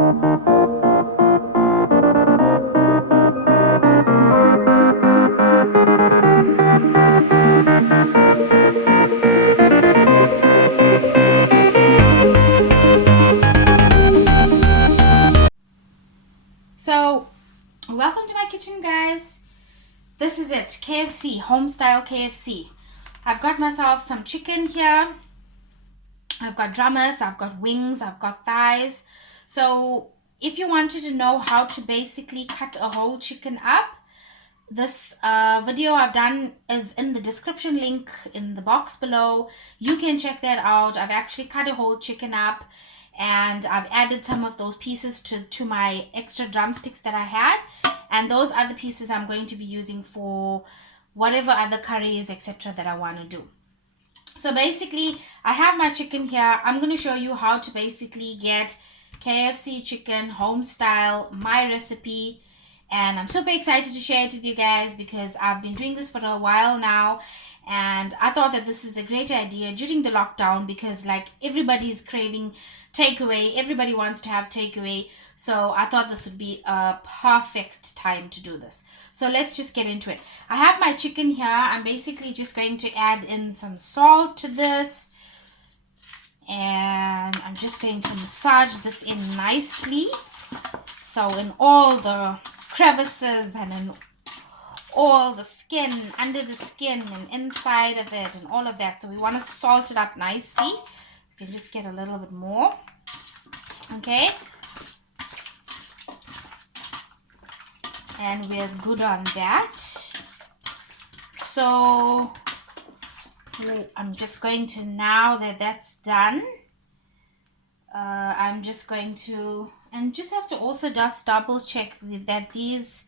So, welcome to my kitchen, guys. This is it, KFC, home style KFC. I've got myself some chicken here. I've got drumettes, I've got wings, I've got thighs. So, if you wanted to know how to basically cut a whole chicken up, this video I've done is in the description link in the box below. You can check that out. I've actually cut a whole chicken up, and I've added some of those pieces to my extra drumsticks that I had, and those other pieces I'm going to be using for whatever other curries, etc. that I want to do. So basically, I have my chicken here. I'm going to show you how to basically get KFC chicken home style, my recipe. And I'm super excited to share it with you guys because I've been doing this for a while now. And I thought that this is a great idea during the lockdown because like everybody's craving takeaway. Everybody wants to have takeaway. So I thought this would be a perfect time to do this. So let's just get into it. I have my chicken here. I'm basically just going to add in some salt to this. And I'm just going to massage this in nicely. So in all the crevices and in all the skin, under the skin and inside of it and all of that. So we want to salt it up nicely. You can just get a little bit more. Okay. And we're good on that. So I'm just going to, now that that's done, I'm just going to, and just have to also just double check that these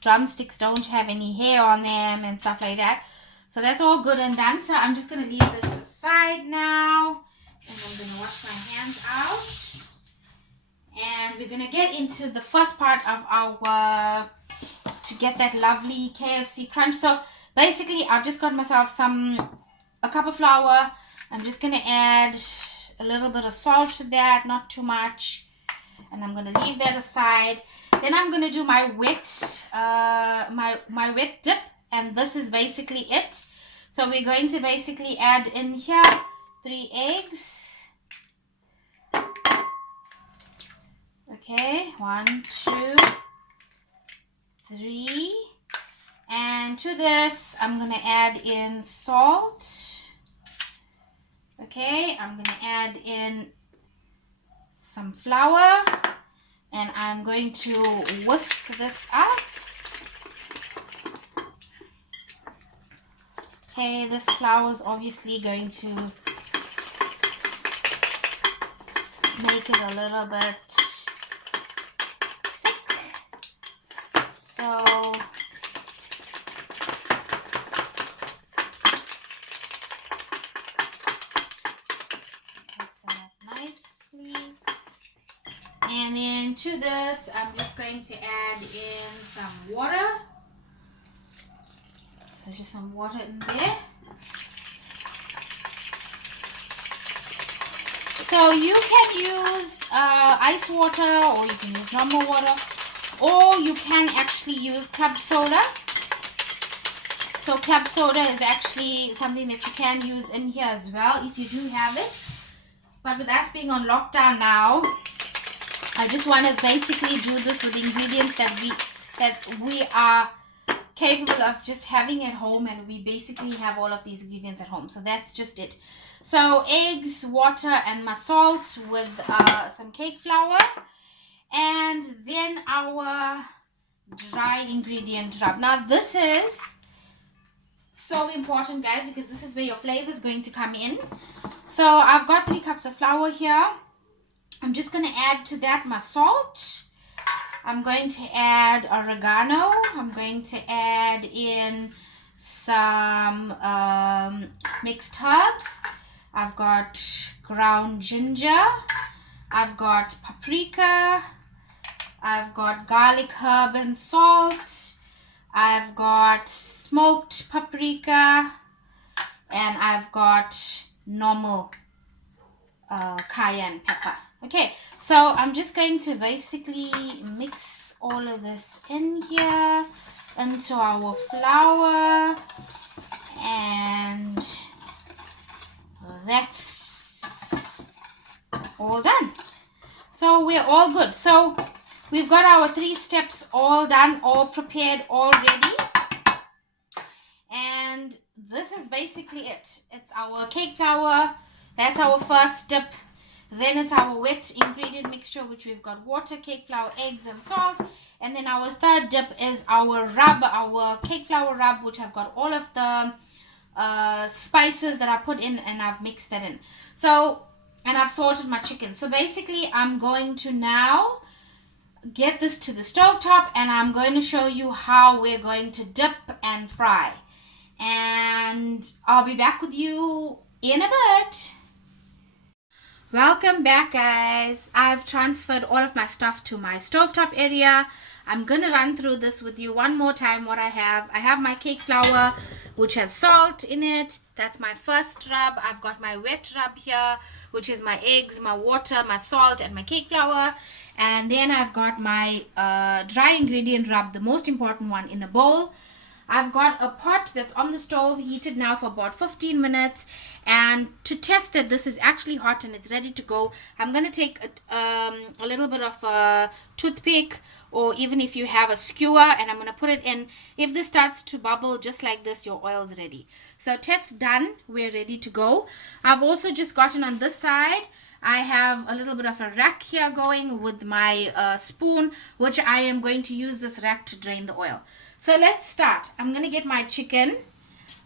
drumsticks don't have any hair on them and stuff like that. So that's all good and done. So I'm just going to leave this aside now, and I'm going to wash my hands out. And we're going to get into the first part of our, to get that lovely KFC crunch. So basically I've just got myself a cup of flour. I'm just going to add a little bit of salt to that, not too much. And I'm going to leave that aside. Then I'm going to do my wet, my wet dip. And this is basically it. So we're going to basically add in here 3 eggs. Okay, 1, 2, 3. And to this, I'm going to add in salt. Okay, I'm going to add in some flour. And I'm going to whisk this up. Okay, this flour is obviously going to make it a little bit thick. So twist that up nicely. And then to this, I'm just going to add in some water. So just some water in there. So you can use ice water, or you can use normal water, or you can actually use club soda. So club soda is actually something that you can use in here as well if you do have it. But with us being on lockdown now, I just want to basically do this with ingredients that we are capable of just having at home, and we basically have all of these ingredients at home. So that's just it. So eggs, water, and my salt with some cake flour, and then our dry ingredient rub. Now this is so important, guys, because this is where your flavor is going to come in. So I've got 3 cups of flour here. I'm just going to add to that my salt. I'm going to add oregano. I'm going to add in some mixed herbs. I've got ground ginger. I've got paprika. I've got garlic, herb, and salt. I've got smoked paprika. And I've got normal cayenne pepper. Okay, so I'm just going to basically mix all of this in here into our flour, and that's all done. So we're all good. So we've got our 3 steps all done, all prepared, all ready. And this is basically it. It's our cake flour. That's our first dip. Then it's our wet ingredient mixture, which we've got water, cake flour, eggs, and salt. And then our third dip is our rub, our cake flour rub, which I've got all of the spices that I put in, and I've mixed that in. So, and I've salted my chicken. So basically, I'm going to now get this to the stove top, and I'm going to show you how we're going to dip and fry. And I'll be back with you in a bit. Welcome back, guys. I've transferred all of my stuff to my stovetop area. I'm going to run through this with you one more time. What I have my cake flour, which has salt in it. That's my first rub. I've got my wet rub here, which is my eggs, my water, my salt, and my cake flour. And then I've got my dry ingredient rub, the most important one, in a bowl. I've got a pot that's on the stove, heated now for about 15 minutes. And to test that this is actually hot and it's ready to go, I'm going to take a little bit of a toothpick, or even if you have a skewer, and I'm going to put it in. If this starts to bubble just like this, your oil's ready. So test done. We're ready to go. I've also just gotten on this side. I have a little bit of a rack here going with my spoon, which I am going to use this rack to drain the oil. So let's start. I'm going to get my chicken,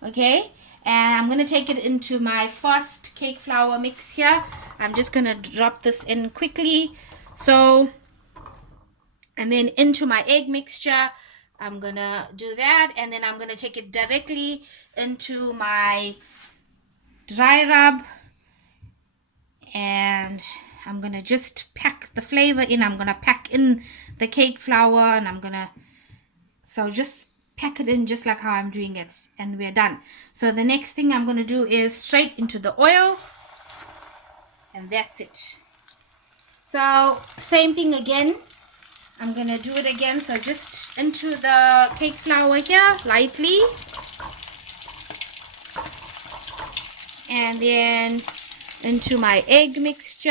okay, and I'm going to take it into my first cake flour mix here. I'm just going to drop this in quickly. So, and then into my egg mixture, I'm going to do that, and then I'm going to take it directly into my dry rub, and I'm going to just pack the flavor in. I'm going to pack in the cake flour, and I'm going to, so just pack it in just like how I'm doing it, and we're done. So the next thing I'm going to do is straight into the oil, and that's it. So same thing again. I'm going to do it again. So just into the cake flour here, lightly. And then into my egg mixture.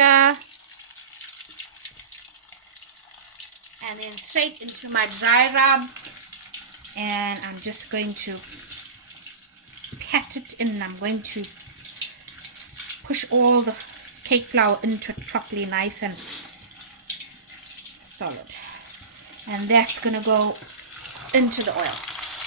And then straight into my dry rub. And I'm just going to pat it in. I'm going to push all the cake flour into it properly, nice and solid. And that's going to go into the oil.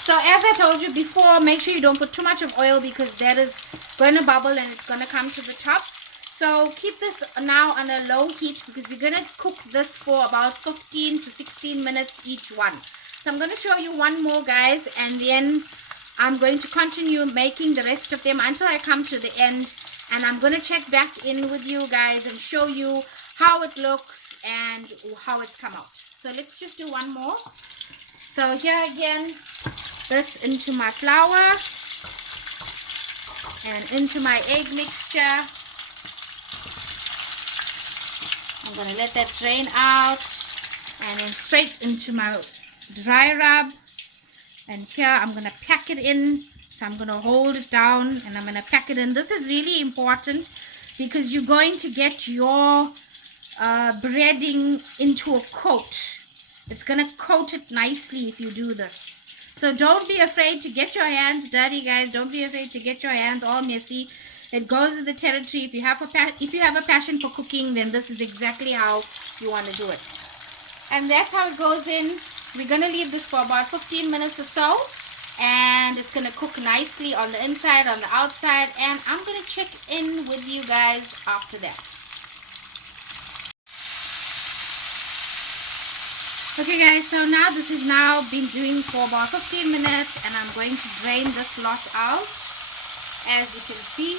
So as I told you before, make sure you don't put too much of oil, because that is going to bubble and it's going to come to the top. So keep this now on a low heat, because we're going to cook this for about 15 to 16 minutes each one. So I'm going to show you one more, guys, and then I'm going to continue making the rest of them until I come to the end. And I'm going to check back in with you guys and show you how it looks and how it's come out. So let's just do one more. So here again, this into my flour and into my egg mixture. I'm going to let that drain out, and then straight into my dry rub. And here I'm going to pack it in. So I'm going to hold it down and I'm going to pack it in. This is really important, because you're going to get your breading into a coat. It's going to coat it nicely if you do this. So don't be afraid to get your hands dirty, guys. Don't be afraid to get your hands all messy. It goes with the territory. If you have a passion for cooking, then this is exactly how you want to do it. And that's how it goes in. We're going to leave this for about 15 minutes or so. And it's going to cook nicely on the inside, on the outside. And I'm going to check in with you guys after that. Okay guys, so now this is now been doing for about 15 minutes, and I'm going to drain this lot out. As you can see,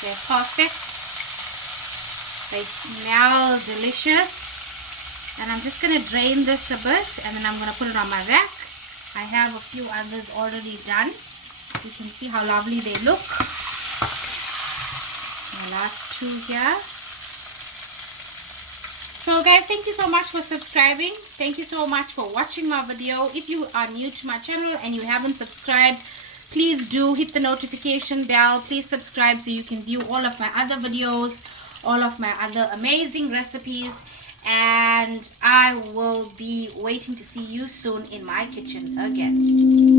they're perfect. They smell delicious. And I'm just going to drain this a bit, and then I'm going to put it on my rack. I have a few others already done. You can see how lovely they look. My last two here. So guys, thank you so much for subscribing. Thank you so much for watching my video. If you are new to my channel and you haven't subscribed, please do hit the notification bell. Please subscribe so you can view all of my other videos, all of my other amazing recipes. And I will be waiting to see you soon in my kitchen again.